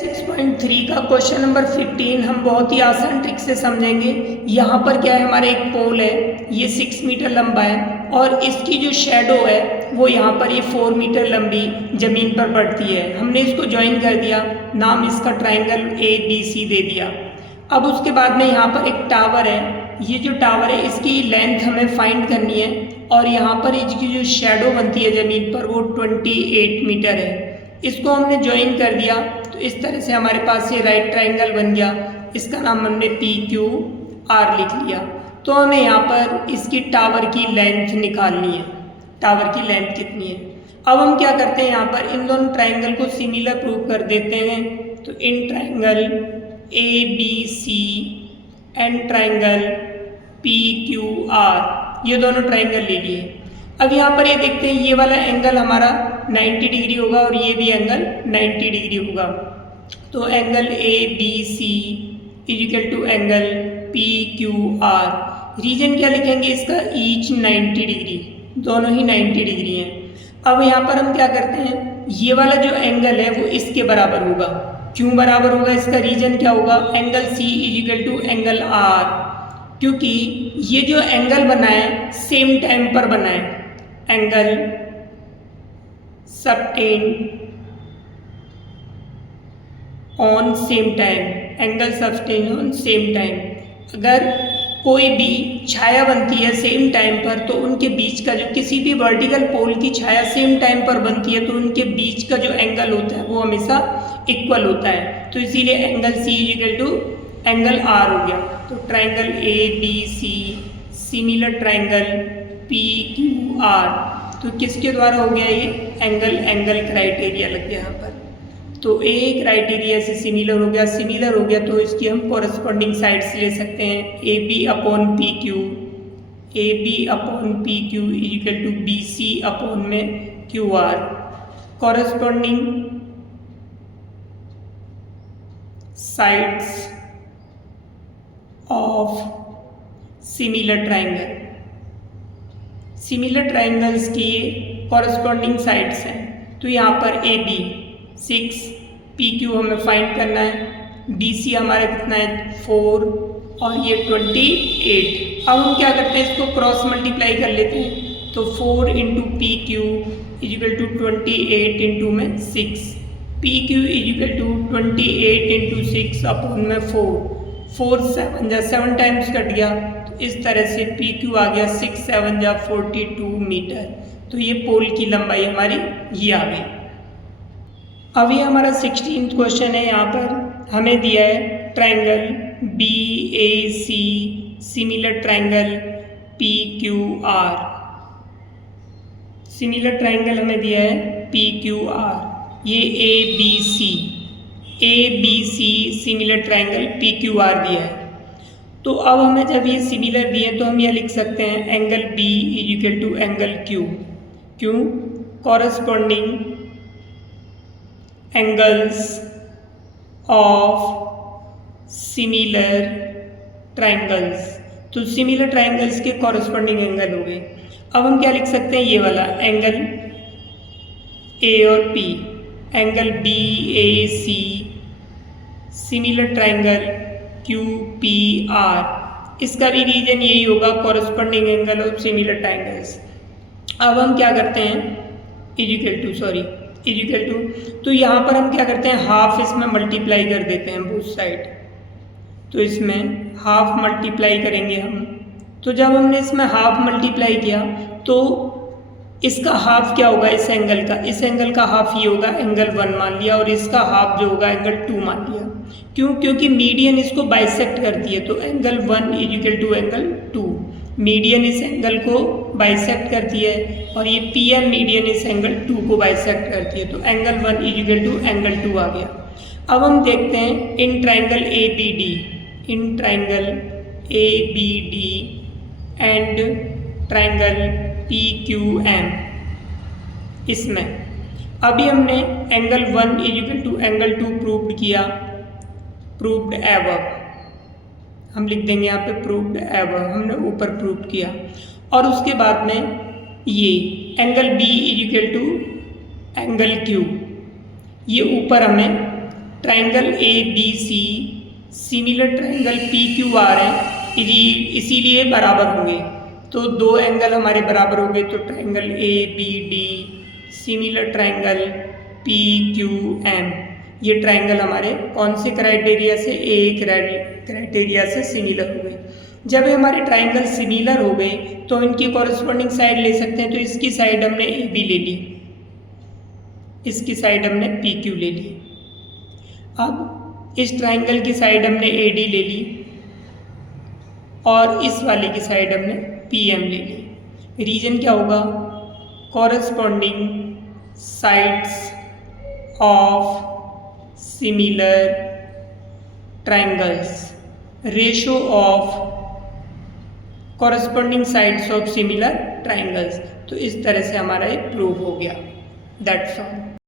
6.3 का question number 15 हम बहुत ही आसान ट्रिक से समझेंगे। यहाँ पर क्या है, हमारा एक पोल है, ये 6 मीटर लंबा है और इसकी जो शेडो है वो यहाँ पर ये 4 मीटर लंबी ज़मीन पर पड़ती है। हमने इसको ज्वाइन कर दिया, नाम इसका ट्राइंगल ABC दे दिया। अब उसके बाद में यहाँ पर एक टावर है, ये जो टावर है इसकी लेंथ हमें फाइंड करनी है और यहाँ पर इसकी जो शेडो बनती है ज़मीन पर वो 28 मीटर है। इसको हमने ज्वाइन कर दिया तो इस तरह से हमारे पास ये राइट ट्राइंगल बन गया। इसका नाम हमने PQR लिख लिया। तो हमें यहाँ पर इसकी टावर की लेंथ निकालनी है, टावर की लेंथ कितनी है। अब हम क्या करते हैं, यहाँ पर इन दोनों ट्राइंगल को सिमिलर प्रूव कर देते हैं। तो in triangle ABC and triangle PQR, ये दोनों ट्राइंगल ले लिए। अब यहाँ पर ये देखते हैं, ये वाला एंगल हमारा 90 डिग्री होगा और ये भी एंगल 90 डिग्री होगा। तो angle ABC equal to angle PQR। Reason क्या लिखेंगे इसका, ईच 90 डिग्री, दोनों ही 90 डिग्री हैं। अब यहाँ पर हम क्या करते हैं, ये वाला जो एंगल है वो इसके बराबर होगा। क्यों बराबर होगा, इसका रीजन क्या होगा, angle C equal to angle R, क्योंकि ये जो एंगल बना है सेम टाइम पर बना है। Angle subtend on same time, angle subtend on same time. अगर कोई भी छाया बनती है सेम टाइम पर तो उनके बीच का जो किसी भी वर्टिकल पोल की छाया सेम टाइम पर बनती है तो उनके बीच का जो एंगल होता है वो हमेशा इक्वल होता है। तो इसीलिए angle C equal to angle R हो गया। तो triangle ABC similar triangle PQR, तो किसके द्वारा हो गया ये, एंगल क्राइटेरिया लग गया यहाँ पर। तो A क्राइटेरिया से सिमिलर हो गया, तो इसकी हम कॉरस्पॉन्डिंग साइड्स ले सकते हैं। AB upon PQ equal to BC upon में QR। Corresponding sides of similar triangle, similar triangles की ये कॉरस्पॉन्डिंग साइड्स हैं। तो यहाँ पर AB 6, PQ हमें फाइंड करना है, BC हमारा कितना है 4 और ये 28। अब हम क्या करते हैं, इसको क्रॉस मल्टीप्लाई कर लेते हैं। तो 4 into PQ equal to 28 into में 6, PQ equal to 28 into 6 upon में 4 7 जा 7 टाइम्स कट गया। तो इस तरह से PQ आ गया 6 7 जा 42 मीटर। तो ये पोल की लंबाई हमारी ये आ गई। अब ये हमारा 16th क्वेश्चन है। यहाँ पर हमें दिया है triangle BAC similar triangle PQR, similar triangle हमें दिया है PQR। ये ABC सिमिलर ट्राइंगल PQR दिया है। तो अब हमें जब ये सिमिलर दिए तो हम ये लिख सकते हैं angle B equal to angle Q। क्यों, corresponding angles of similar triangles. तो सिमिलर ट्राइंगल्स के कॉरस्पॉन्डिंग एंगल हो गए। अब हम क्या लिख सकते हैं, ये वाला एंगल A और P, angle BAC similar triangle QPR, इसका भी रीजन यही होगा, corresponding angle of similar triangles. अब हम क्या करते हैं, इक्वल टू, तो यहाँ पर हम क्या करते हैं, हाफ इसमें मल्टीप्लाई कर देते हैं बोथ साइड। तो इसमें हाफ मल्टीप्लाई करेंगे हम। तो जब हमने इसमें हाफ मल्टीप्लाई किया तो इसका हाफ क्या होगा, इस एंगल का हाफ ये होगा, एंगल 1 मान लिया, और इसका हाफ जो होगा एंगल 2 मान लिया। क्यों, क्योंकि मीडियन इसको बाइसेक्ट करती है। तो angle 1 equal to angle 2, median इस एंगल को बाइसेक्ट करती है और ये PM मीडियन इस एंगल 2 को बाइसेक्ट करती है। तो एंगल 1 इक्वल टू एंगल 2 आ गया। अब हम देखते हैं in triangle ABD and triangle PQM, इसमें अभी हमने angle 1 equal to angle 2 proved किया, प्रूव्ड एबव, हम लिख देंगे यहाँ पे प्रूव्ड एबव, हमने ऊपर प्रूव किया। और उसके बाद में ये angle B equal to angle Q, ये ऊपर हमें triangle A B C similar triangle P Q R है, इसीलिए बराबर होंगे। तो दो एंगल हमारे बराबर हो गए, तो triangle A B D similar triangle P Q M, ये ट्राइंगल हमारे कौन से क्राइटेरिया से, ए क्राइटेरिया से सिमिलर हो गए। जब हमारे ट्राइंगल सिमिलर हो गए तो इनकी कॉरस्पॉन्डिंग साइड ले सकते हैं। तो इसकी साइड हमने ए बी ले ली, इसकी साइड हमने पी क्यू ले ली। अब इस ट्राइंगल की साइड हमने ए डी ले ली और इस वाले की साइड हमने पी एम ले ली। रीजन क्या होगा, corresponding sides of similar triangles, ratio of corresponding sides of similar triangles. तो इस तरह से हमारा ये प्रूव हो गया। That's all.